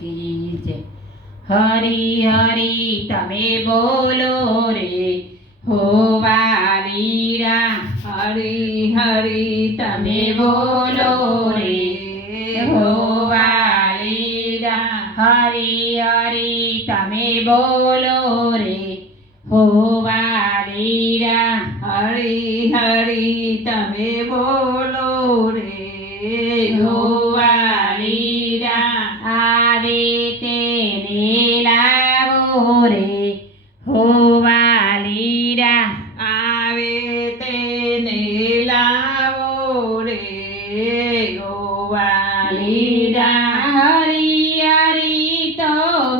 કી જય। હરી હરી તમે બોલો રે હો વાલીડા। હરી હરી તમે બોલો રે હો વાલીડા। હરી હરી તમે બોલો રે હો વાલીડા। હરી હરી તમે બોલો રે હો વાલીડા। આવે તેને લાવો રે હો વાલીડા। આવે તેને લાવો રે ઓ વાલીડા। હરી હરી તો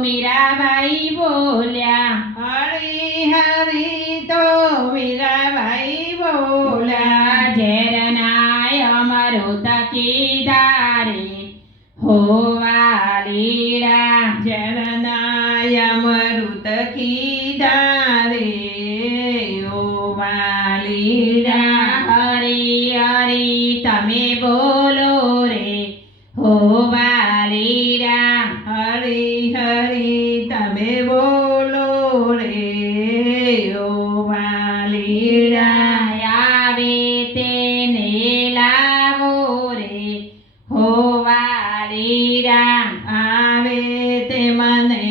મીરાબાઈ બોલ્યા। હરી હરી તો મીરાબાઈ બોલ્યા। ઝેરનાય અમૃત કીધા રે હો વાલીડા। ઝરનાય અમૃત કીધા રે ઓ વાલીડા। હરી હરી તમે બોલો રે હો વાલીડા। હરી હરી તમે બોલો રે ઓ વાલીડા। આવે તેને લાવો રે હો વાલીડા। આવે તે મને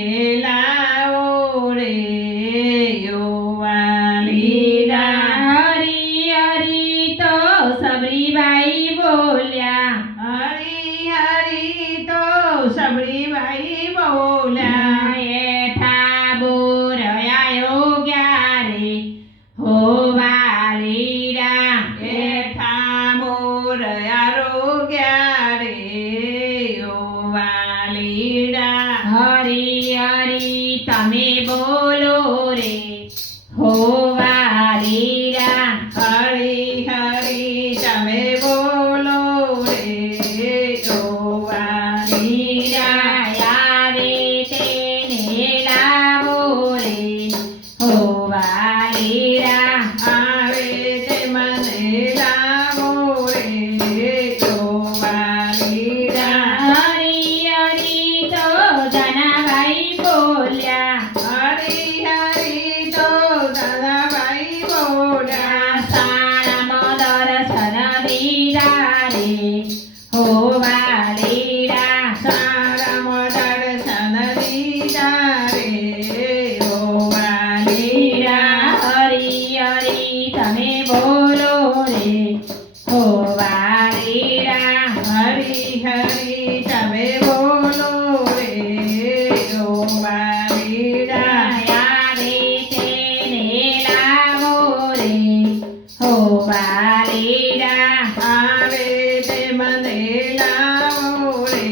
લાવો રે ઓ વાલીડા। હરી હરી તો સબરીબાઈ બોલ્યા। હરી હરી તો સબરીબાઈ બોલ્યા। એઠા બોરયાયો ગ્યારે હો વાલીડા। એઠા મોર આરોગ્યા રે ઓ વાલીડા। હરી હરી તમે બોલો રે હો વાલીડા। હરી હરી તમે બોલો રે ઓ વાલીડા। આવે તેને લાવો રે હો વાલીડા। આવે તે મને લાવો રે ઓ વાલીડા। હરી હરી તો ધનાભાઈ બોલ્યા। હરી હરી તો દાદાભાઈ બોલ્યા। સારામાં દર્શન દીધા રે હો વાલીડા। સારામાં દર્શન દીધા રે ઓ વાલીડા। હરી હરી તમે બોલો રે હો વાલીડા। હરી હરી તમે બોલો રે ઓ વાલીડા। આવે તેને લાવો રે હો વાલીડા। આવે તે મને લાવો રે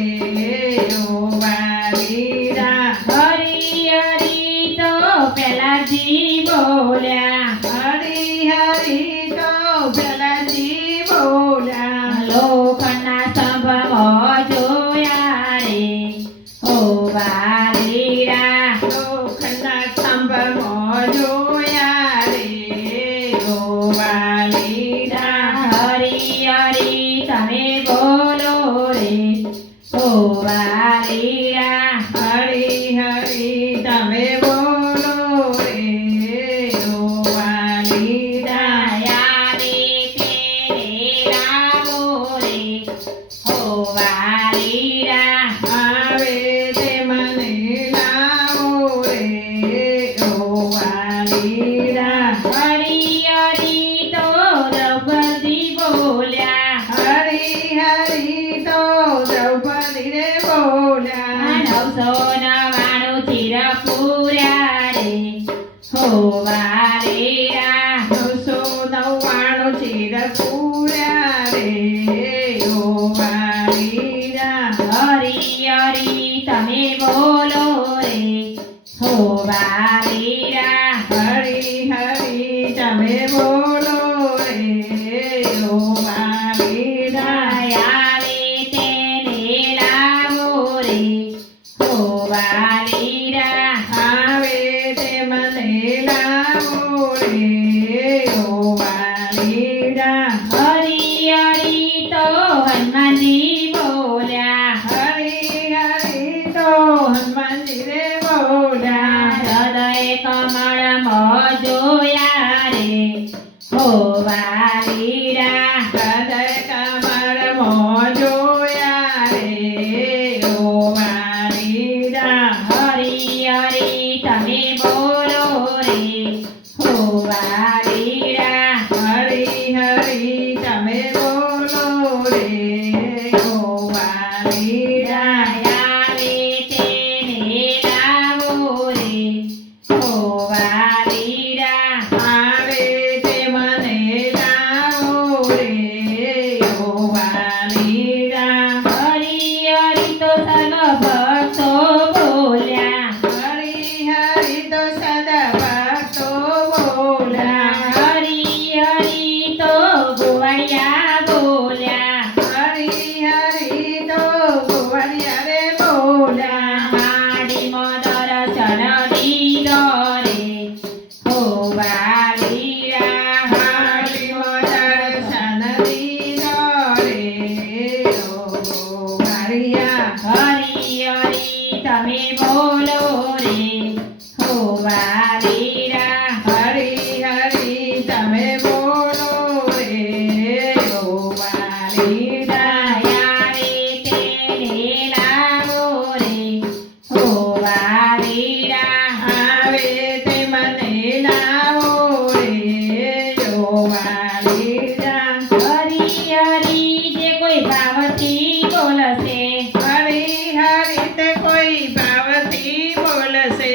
ઓ વાલીડા। હરી હરી તો પેલાજી બોલ્યા। હરી હરી તો પેલાજી બોલ્યા। લોખંડના સ્તંભમાં જોયા રે હો વાલીડા। લોખંડના સ્તંભમાં જોયા રે ઓ વાલીડા। હરી હરી તમે બોલો રે હો વાલીડા। હરી હરી તમે બોલો રે ઓ વાલીડા। આવે તેને લાવો રે હો વાલીડા। આવે તે મને લાવો રે ઓ વાલીડા। હરી હરી તો દ્રૌપદી બોલ્યા। હરી હરી તો દ્રૌપદી રે બોલ્યા। 999 ચિર પૂર્યા રે હો વાલીડા। 999 ચિર પૂર્યા રે ઓ વાલીડા। હરી હરી તમે બોલો રે હો વાલીડા। હરી હરી તમે બોલો રે ઓ વાલીડા। આવે તેને લાવો રે હો વાલીડા। આવે તે મને લાવો રે ઓ વાલીડા। હરી હરી તો હનુમાનજી બોલ્યા। હરી હરી તો આવે તેને લાવો રે હો વાલીરા આવે તે મને લાવો રે ઓ વાલીરા હરી હરી તો સર્વ ભક્તો બોલ્યા હરી હરી તો સદા ભક્તો બોલ્યા હરી હરી તો ગોવાળિયા બોલ્યા હરી હરી તો ગોવાળિયા રે બોલ્યા માડીમાં દર્શન દીધો રે હો વાલીરા હાડીમાં દર્શન દીધો રે ઓ વાળિયા હરી હરી તમે બોલો રે હો વાલીરા હરી હરી તમે બોલો રે ઓ વાલીરા આવે તેને લાવો રે હો વાલીરા આવે તે મને લાવો રે ઓ વાલીરા હરી હરી જે કોઈ ભાવથી બોલશે હરી હરી તે કોઈ ભાવથી બોલશે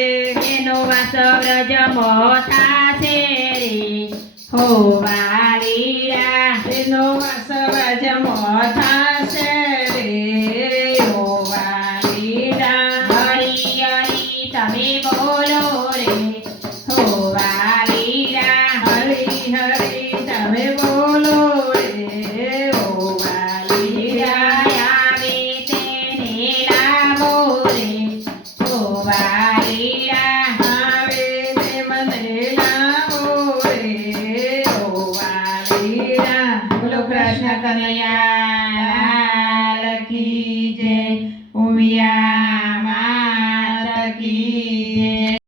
એનો વાસ વ્રજમો થાશે રે હો વાલીરા એનો વાસવાજ મોથાશે રે ઓ વાલીરા હરી હરી તમે બોલો રે હો વાલીરા હરી હરી તમે બોલો રે ઓ વાલીરા આવે તેને લાવો રે હો વાલીરા આવે તે મને લાવો રે ઓ વાલીરા બોલો કૃષ્ણ કનૈયા લાલ કી જય ઉમિયા